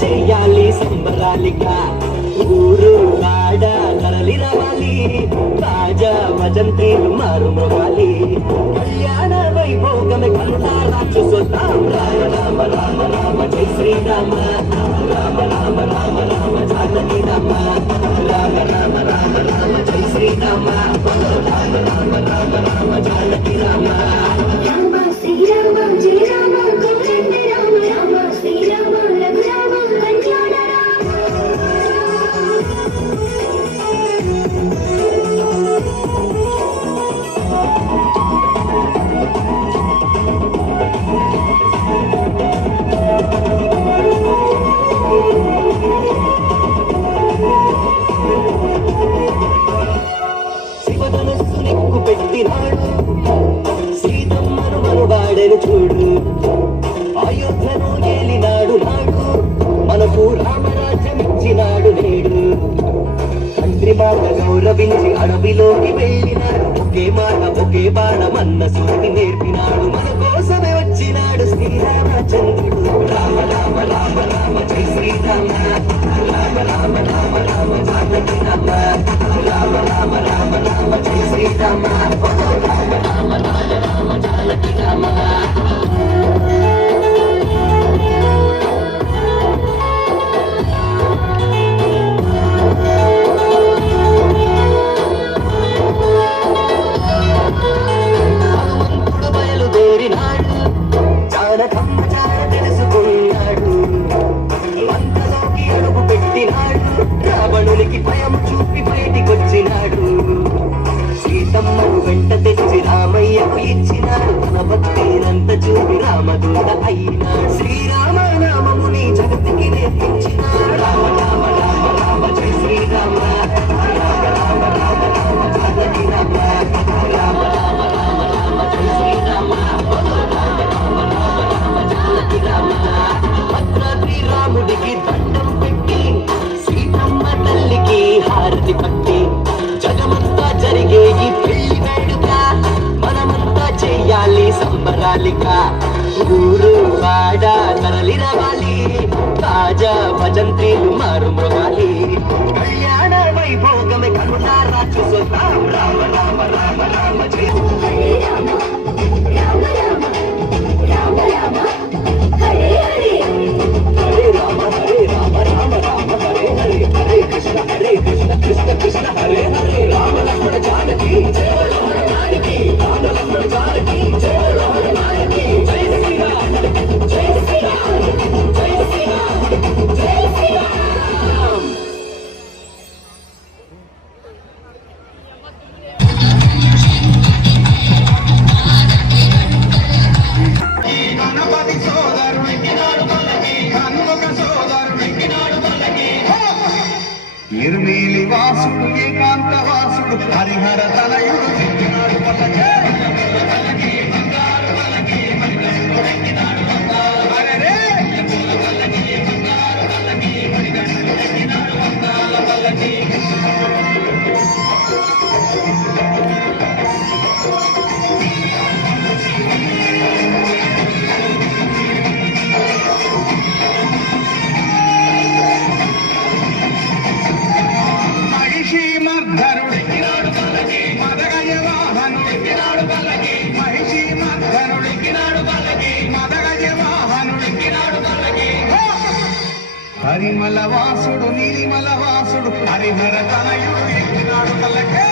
చెయ్యాలి సంబరాలిగా ఊరు వాడ తరలి రావాలి తాజా వజంత్రీలు మారు మోగాలి కళ్యాణ వైభోగమే కనులారా చూసొద్దాం రామ రామ రామ రామ జై శ్రీరామ రామ రామ రామ రామ జానకి రామ రామ రామ రామ రామ జై శ్రీరామ రామ రామ రామ రామ జానకి రామ రామ శ్రీరామ జయ రామ కోదండ రామ రామ శ్రీరామ రఘు రామ కళ్యాణ రామ శివధనస్సు నెక్కు పెట్టినాడు సీతమ్మను మనువాడని చూడు అయోధ్యను ఏలినాడు నాడు మనకు రామరాజ్యం ఇచ్చినాడు నేడు తండ్రి మాట గౌరవించి అడవిలోకి వెళ్ళినాడు ఒకే మాట ఒకే బాణమన్న సూటి నేర్పినాడు మన కోసమే వచ్చినాడు శ్రీరామచంద్రుడు రామ రామ రామ రామ జై శ్రీరామ రామ రామ రామ రామ జానకి రామ రామ రామ రామ రామ జై శ్రీరామ రామ రామ రామ రామ జానకి రామ హనుమంతుడు బయలుదేరినాడు జానకమ్మ జాన తెలుసుకున్నాడు వంతలోకి అడుగు పెట్టినాడు రావణునికి భయం చూపి బయటికొచ్చినాడు సీతమ్మను వెంట తెచ్చి రామయ్యకు ఇచ్చినాడు తన భక్తినంత చూపి రామదూత అయినాడు శ్రీరామ నామముని జగతికి నేర్పించినాడు రామ రామ రామ రామ జై శ్రీరామ రామ రామ రామ రామ జానకి రామ రామ రామ రామ రామ జై శ్రీరామ రామ రామ రామ రామ జానకి రామ భద్రాద్రి రాముడికి దండం పెట్టి సీతమ్మ తల్లికి హారతి పట్టి జగమంతా జరిగే ఈ పెళ్లి వేడుక మనమంతా చెయ్యాలి సంబరాలిగా ఊరు వాడ తరలి రావాలి తాజా భజంత్రీలు మారు మృగాలి కళ్యాణ వైభోగమే కనులారా చూసొద్దాం రామ రామ రామ రామ జై హరే రామ రామ రామ రామ రామ హరే హరే హరే రామ రామ రామ హరే హరే హరే కృష్ణ కృష్ణ కృష్ణ హరే హరే రామ లక్ష్మణ జానకి జయ రమణ నాయకి రామ లక్ష్మణ జానకి జయ రమణ నాయకి జై శ్రీరామ్ జై శ్రీరామ్ జై శ్రీరామ్ జై శ్రీరామ్ గణపతి సోదరుడికినాడు పల్లకి హనుమక సోదరుడికినాడు పల్లకి నిర్మీలి వాసుడు ఏకాంత వాసుడు హరిహర తనయుడు ఎక్కినాడు పల్లకి మహిషి మర్ధనుడికినాడు పల్లకి మదగజ వాహనుడికినాడు పల్లకి మహిషి మర్ధనుడికినాడు పల్లకి మదగజ వాహనుడికినాడు పల్లకి హరిమల వాసుడు నీలిమల వాసుడు హరిహర తనయుడు ఎక్కినాడు పల్లకి